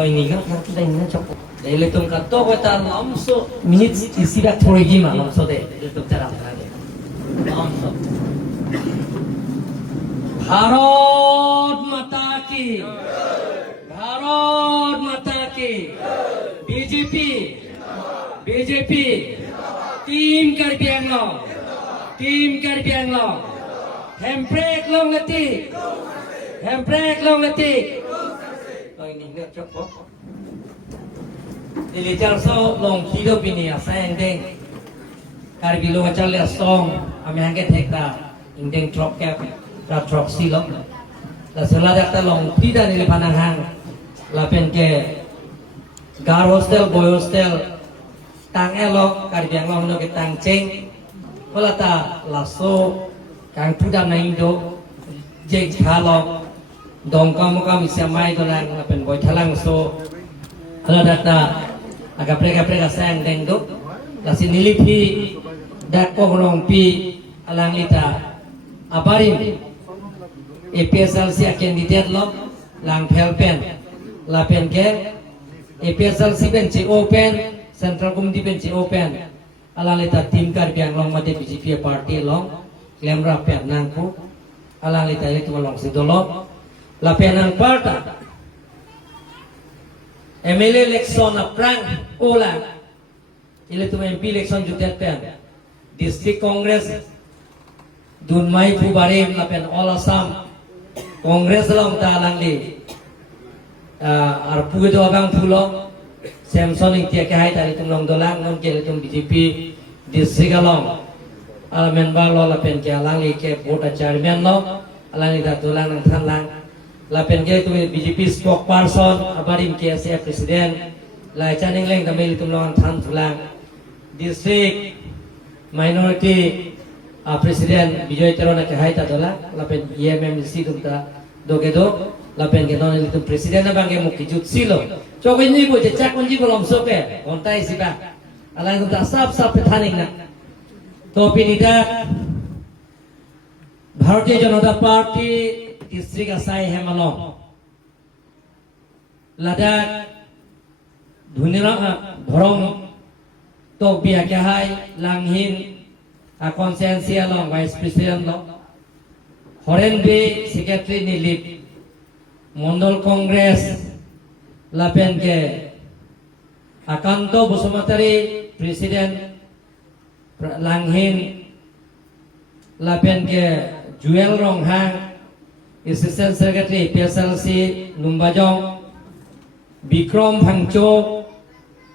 ini kan kita ini cukup. Dari itu kan tuh kita langsung minit istirahat थोड़ी ही मालूम so deh itu cara lagi. Langsung. Bharat माता की भारत माता की BJP BJP team कर बियांगलो hemprek long letik ini nggak cukup ini jalso long hidup ini asal deng karbi lo acal lihat song kami angkat hekta indeng drop cap drop silong la seladak ta long tidak ni panang hang la pen ke gar hostel boy hostel tang elok karbi ang long no ke tang ceng wala ta laso kang tudam na indo jek halok dongka muka bisa mai dolang la pen boy thalang so ala data aga prega sang deng do la sinilipi dak kong pi alang lita aparim APSLC candidate lo lang helpen la pen ke APSLC ben ci open central committee ben ci open alang lita tim kar biang long mate BJP party long lem rapiat nangku alang lita itu long sidolo la pen ang parta MLA election aprang ola ile tu MP election jutet pen district congress dunmai pubarem la pen all assam congress long ta lang li ar puge do abang phulo samson ing tia kai tari tum long dolang non ke tum BJP district along alamen ba lo la pen ke alang li ke vote chairman lo alang li da dolang nang than lang la pen ke tu BJP spokesperson abarim ke se president la chaning leng tamil tum long than thulang district minority Presiden Bijoy Terona ke hai ta dola lapen EMMC tumta dogedo lapen ke non itu presiden na bange mukijut silo chokoi ni bo je chak onji bolom sope ontai siba alang tumta sap pethanik na to pinida Bharatiya Janata Party district asai hemalong Ladakh dhunira bhorong to biya ke hai langhin konsensi along vice president lo Horen B secretary nilip Mondol Congress lapen ke Akanto Busumatari president langhin lapen ke Juel Ronghang assistant secretary PSLC Lumbajong Bikram Phangcho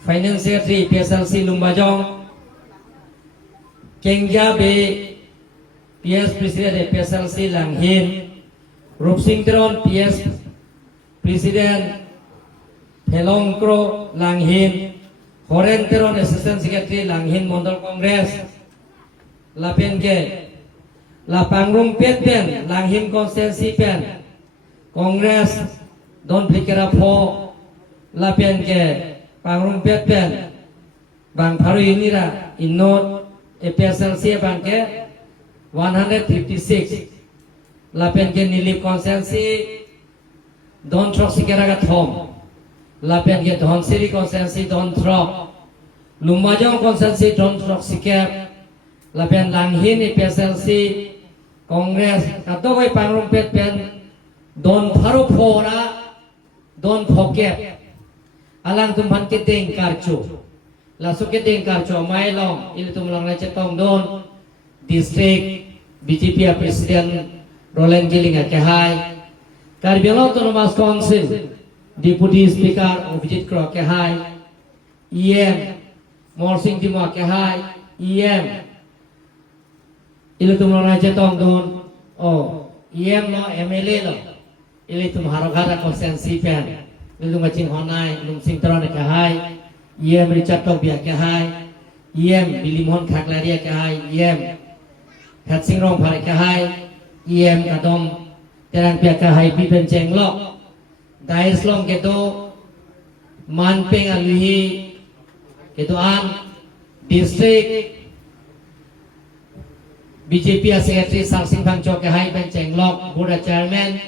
finance secretary PSLC Lumbajong Kengja Be PS President PSLC Langhin Rupsing Teron PS President Phelongkro Langhin Horen Teron Assistant Secretary Langhin Mondol Congress Lapen Ke La Pangrung Pet Pen Langhin Konsensi Pen Congress Don Plikera Pho Lapen Ke Pangrung Pet Pen Bang Paru Inira Innot APSLC bangke 156 lapen ke nilip konsensi don trok sikeraga thom lapen ke don siri konsensi don trok lumbajong konsensi don trok siker lapen langhin APSLC Congress katokoi pangrung pet pen don pharu phora don phoket alang tumhan ke teng karchu la suketing karcho mai long ili tumlang na chetong don district BJP president Roland Gilinga ke hai Karbiang Autonomous Council deputy speaker Vijit Kro ke hai EM Morsing Dimo ke hai EM ili tumlang na chetong don oh EM lo MLA lo ili tum harogara konsensi pen ili tum ngaching honai lum sing teron ke hai EM Richard Tobia ke hai EM Bilimon Khaklaria ke hai EM Phat Sing Rong Phare ke hai EM Kadom Terang Pia ke hai Bipen Cheng Lo Dai Slom ke do Man Peng Aluhi ke do an district BJP Secretary Sarsing Phangcho ke hai Ben Cheng Lo board chairman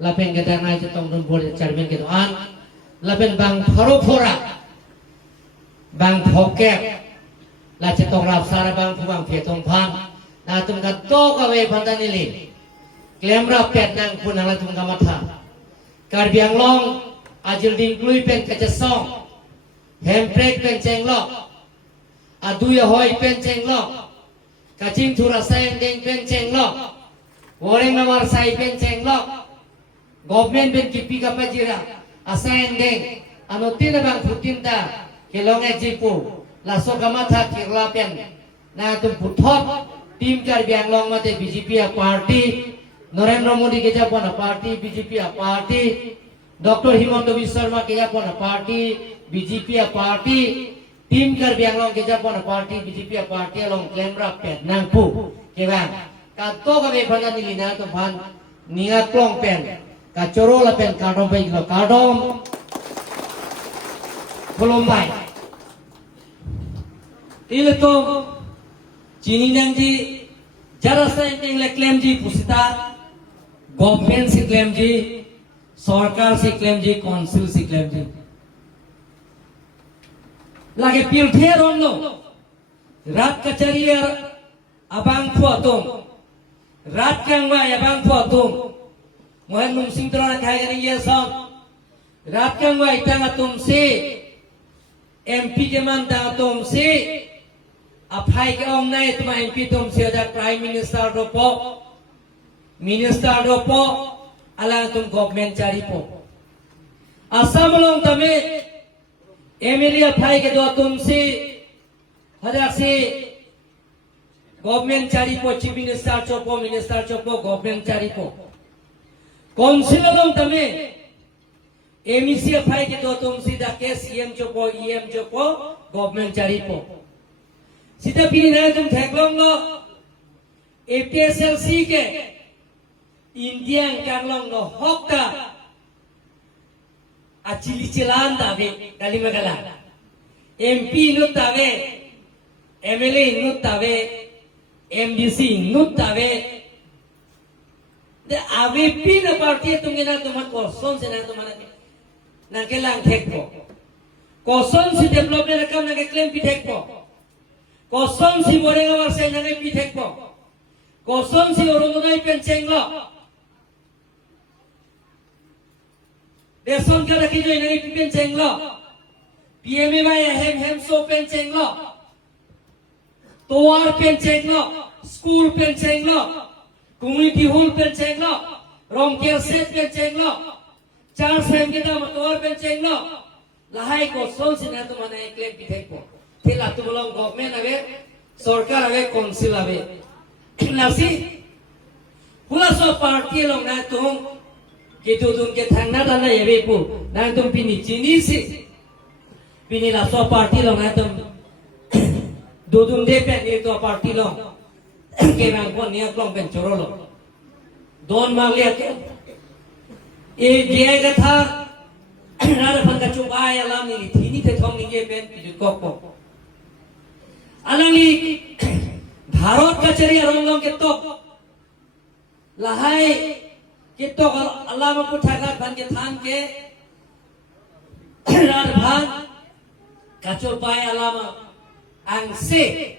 la pen ke dang nai chetong don board chairman ke do an là bên bằng tharo phora bằng phò kẹp là chỉ tông rạp xa bằng phù bằng phía tông phan là tùm cả tô cả về phán tani li klem rạp pet nang pun là tùm cả mặt thả Card biang long ajil ding klui pen kaca song handbrake pen cheng lo aduya hoi pen cheng lo kaching thura sayang ding pen cheng lo wareng namar sai pen cheng lo government pen kipi kapajira asayang ding anotin bang putin ta kelong ejipu laso kamatha kirla pen na tum puthot team card biang long mate BJP party Narendra Modi ke japona party BJP party Dr. Himanta Biswa Sarma ke japona party BJP party team kar bianglong ke japona party BJP party along klemra pet nangpu ke bang ka to ka be phana ni na to phan ninga klong pen ka choro la pen kadom pai lo kadom kolombai ile to chini nang ji jara sa le claim ji pusita government से claim जी सरकार से claim जी council से claim जी लगे पिलथे रोनो रात कचरी अबांग फोतुम रात केंगवा अबांग फोतुम मोहन नुम सिंह तोरा खाए गए ये सब रात केंगवा इतना तुमसे एमपी के मानता तुमसे अफाई के ओम नहीं तुम्हारे एमपी तुमसे अदर प्राइम मिनिस्टर रोपो Minister dopo ala tum government cari po asam long tame Emilia phai ke do tum si hadak si government cari po chief minister chopo government cari po council long tame MEC phai ke do tum si da ke CM chopo EM chopo government cari po sida pini na tum thaklong lo APSLC ke Indian karlong no hokta acili cilan tabe kali magala MP nut tabe MLA nut tabe MDC nut tabe de AVP na party tungena tuman koson se na tumana na kelang thekpo koson si development kam na ke claim pi thekpo koson si borenga war se na ke pi thekpo koson si orondonai pencheng lo Deson kada kijo inani pipen cenglo, PMA maya hem so pen cenglo, toar pen cenglo, school pen cenglo, community hall pen cenglo, rongker set pen cenglo, char sem kita toar pen cenglo, lahai ko sol sina tu mana eklen pitek po, tela tu belum government ave, सरकार ave, council ave, nasi, pula so party long na tuh Gitu tuh ke thangna dana ya bepu, nang tuh pini cini sih, pini lah so party lo nang tuh, dudung DP ni tuh party lo, ke bang pun ni aku long pencoro lo, don magliat ke, dia kata, nara pangkat coba ya lam ni, ini tetong ni ke pen pijut kok, alang ni, Bharat kacari orang long ke tok, lahai Kita Allah mampu thagat ban ke than ke rar bhan kacol pai alama angse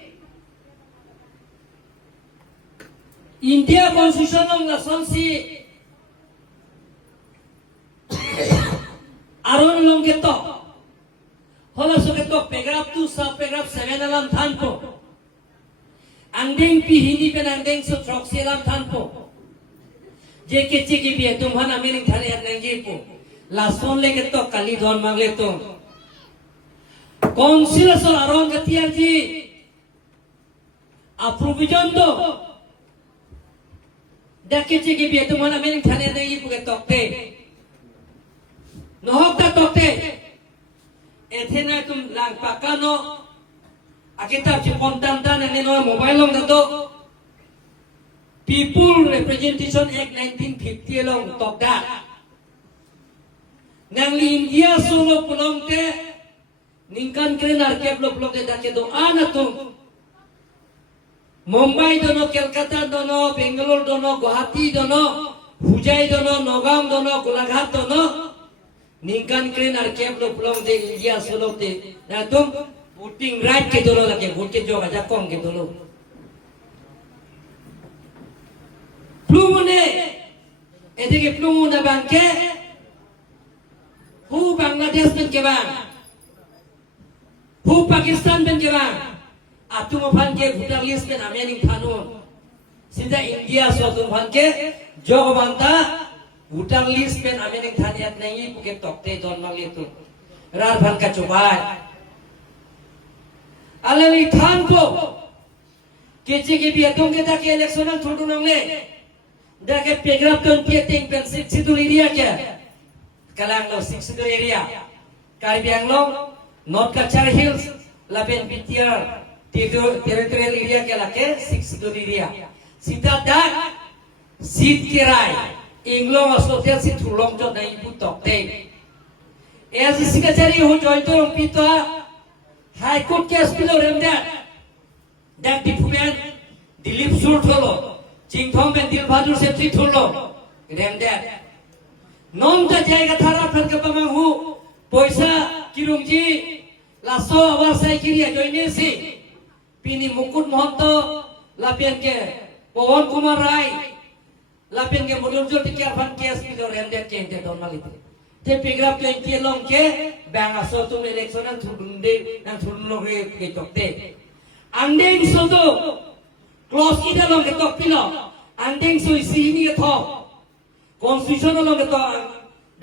India constitution ng nason si aron long ke to hola so ke to paragraph 2 sub paragraph 7 alam than po angdeng pi hindi pen angdeng so troxy alam than po जे के ची की भी तुम्हारा meaning थाने नंगी को लासोन लेके तो कली धोन मांगले तो काउंसिल सर अरोन गतिया जी अप्रूविजन दो देखे ची की भी तुम्हारा मीनिंग थाने नंगी को के तोकते नहोकता तोकते ऐसे ना तुम लांग पक्का नो अकेता चिपंतान तान ने नो मोबाइल लोग दो People Representation Act 1950 long talk that. Nang India solo pulong te ningkan kren arkep lo pulong te dake do anatung. Mumbai dono, Kolkata dono, Bangalore dono, Guwahati dono, Hujai dono, Nogam dono, Golaghat dono. Ningkan kren ar kem lo pulang de India solo te na tum voting right ke dolo lage vote ke joga ja kong ke dolo plumune edige plumuna banke hu Bangladesh ben ke bang hu Pakistan ben ke bang atum phan ke voter list ben amening thanun sinja India so tum phan ke jogabanta voter list pen amening thaniat nahi puke tokte donmal itu rar bhan ka chubai alani than ko keje ke bi atung ke ta ke election an thodu nongle dake pegrap ton pie ting pen sidul area ke kalang lo sidul area Karbiang lo North Kachar Hills laben BTR territorial area ke lake sidul area sita dak sit kirai Inglong asosiasi si tulong jo na ibu tokte. Si sikachari ho join to rong pito High Court case pilo remda. Dak dipumen Dilip Sur tholo. Jingthong ben Dilbahadur Sepsi tholo. Remda. Non ta jayga thara phan ka pamang hu. Poisa kirungji laso awar sai kiriya joine si. Pini Mukut Mohanto lapian ke Pawan Kumar Rai. Lapin ke muncul tiga fan kes itu rendet ke ente donal itu. Tapi grab ke ente long ke bang aso tu election an thudunde an thudunlo ke tokte. Andeng so tu close ida long ke tok pilo. Andeng so isi ini ke tok. Constitution long ke tok.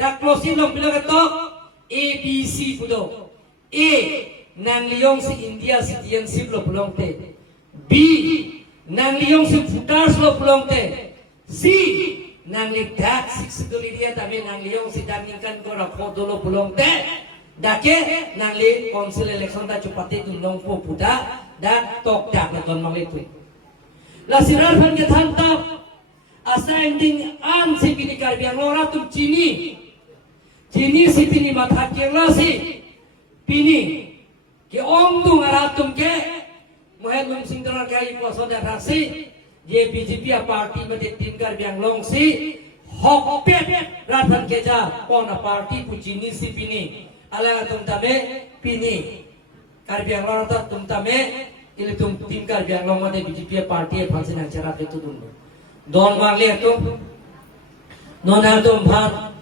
Da close long pilo ke tok. A B C pudo. A nang liong si India citizenship lo pelong te. B nang liong si voters lo pelong te. Si nang lihat sidul area tapi nang liong si daningkan ko rapor dolo pulong te dake nang li council election ta chupati dulong po puda dan tok dak la ton manglitu la sirar phan ke than tap asa ending an si bini Karbiang lora tu chini si bini matha kerla si bini ke ong dung aratum ke Mohammed Singh Dora kai poso da raksi ये BJP party में तीन Karbiang long si hokpet ratan keja kona party pucini si pini ala tum tame pini Karbiang long ta tum tame ile tum तीन Karbiang long mate BJP party e phansin achara te tu dun don mangle to nona tum bhan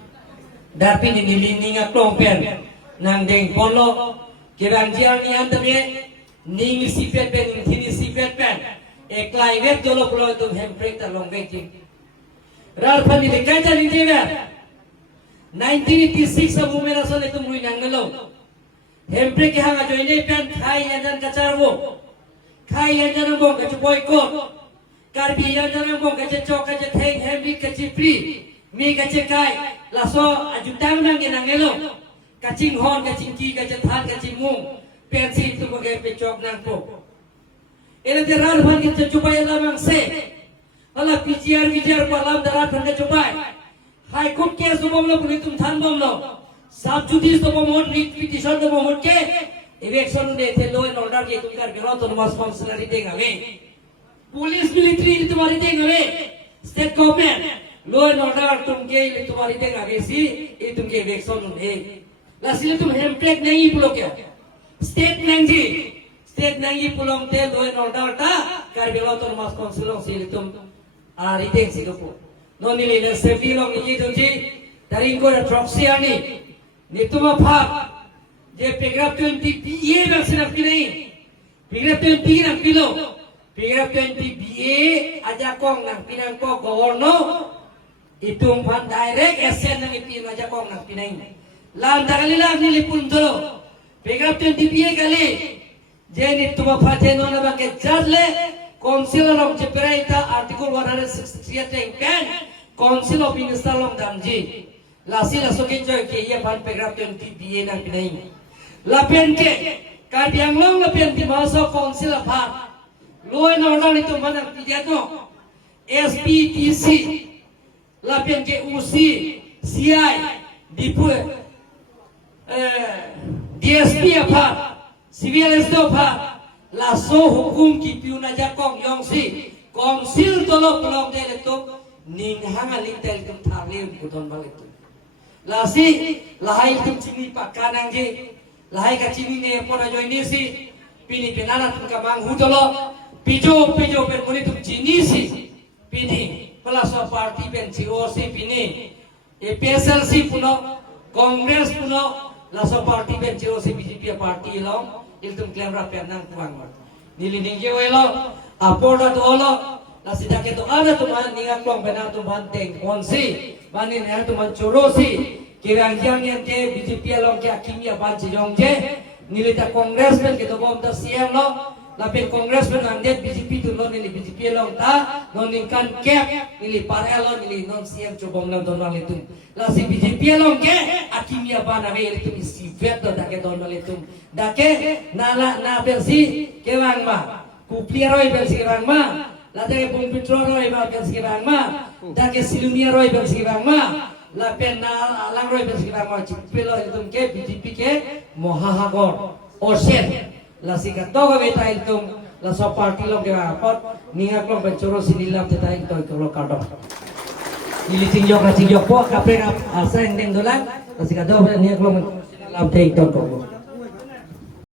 darpi ni ninga klong pen nang deng polo keran jiang ni antame ning si pet pen thini si pet pen Eklai web jolo pulau itu handbrake terlong beking. Rar family kaca di dia. 1986 abu mera sole itu mui nanggelo. Handbrake yang ajo ini pen kai yang kacar wo. Kai yang bong kaca boykot. Karbi yang bong kaca cok kaca theng handbrake kaca free. Mi kaca kai. Laso ajutam nanggelo. Kacing hon kacing ki kaca than kacing mung. Pensi itu bagai pecok nangpo. Ini terar bhan kita cubai lamang se, ala PGR palam darat bhan kita cubai. High Court case tu bomlo puni tum than bomlo, sub judice tu bomot petition tu bomot ke, election ne the law and order ke tum Karbiang lo autonomous functionary denga we, police military itu mari denga we, state government law and order tum ke itu mari denga we si, itu tum ke election ne, lasile tum handbrake nahi pulo ke, state nangji. State nangi pulong te loe order ta Karbiang autonomous council long silitum ariteng sikapo noni le safety long ni tunji taring ko proxy ani nituma phap je paragraph 20 BA vaccine pinai paragraph 20 nang pilo paragraph 20 BA aja kong nang pinang ko governo itung phan direct SN nang ipin aja kong nang pinai lan dagali lang ni lipun dolo paragraph 20 BA kali Jadi tuma pate nona bangke jadle Council of Jeperaita Article 163 teng pen Council of Minister long damji lasi la soke joy ke ia pan paragraph 20 BA nang pinai la pen ke Karbiang long la pen di bahasa Council of law and order itu mana pidato SPTC la pen ke UC CI dipu DSP apa Civil Estopa laso hukum kipiu naja kong yong si Council tolo pelong dele to ning hanga lintel kem tharle kuton balik tu lasi lahai tum cini pakanang je lahai ka cini ne pora join ni si pini penana tum ka mang hutolo pijo pen muni tum cini si pini plus of party pen COC pini PSLC puno Congress puno laso party pen COC BJP party lo iltum claim ra pen nang tuang ma nili ningge welo apoda dolo la sidake to ana to man ninga klong bena to banteng konsi banin ya to man chorosi kirang yang yang ke BJP long ke akimia ban jong je nilita Congress pen ke to bom ta CM lo lape Congress pen ande BJP to lo nili BJP long ta non kan cap nili parelo nili non CM chobom na don wal itum la si BJP long ke akimia ban ave itum si vet to dake don wal itum dake nala na versi kewang ma kupliaroi versi kewang ma late pung pitroroi ma versi kewang ma dake siluniaroi versi kewang ma la pena langroi versi kewang ma chipelo itum ke BJP ke mohahagor ocean la sikatoga beta itum la so party long ke apot ninga klong pencoro sinilam teta itu kalau kado ili tinjok po kapre asa endeng dolan la sikatoga ninga klong sinilam teta itu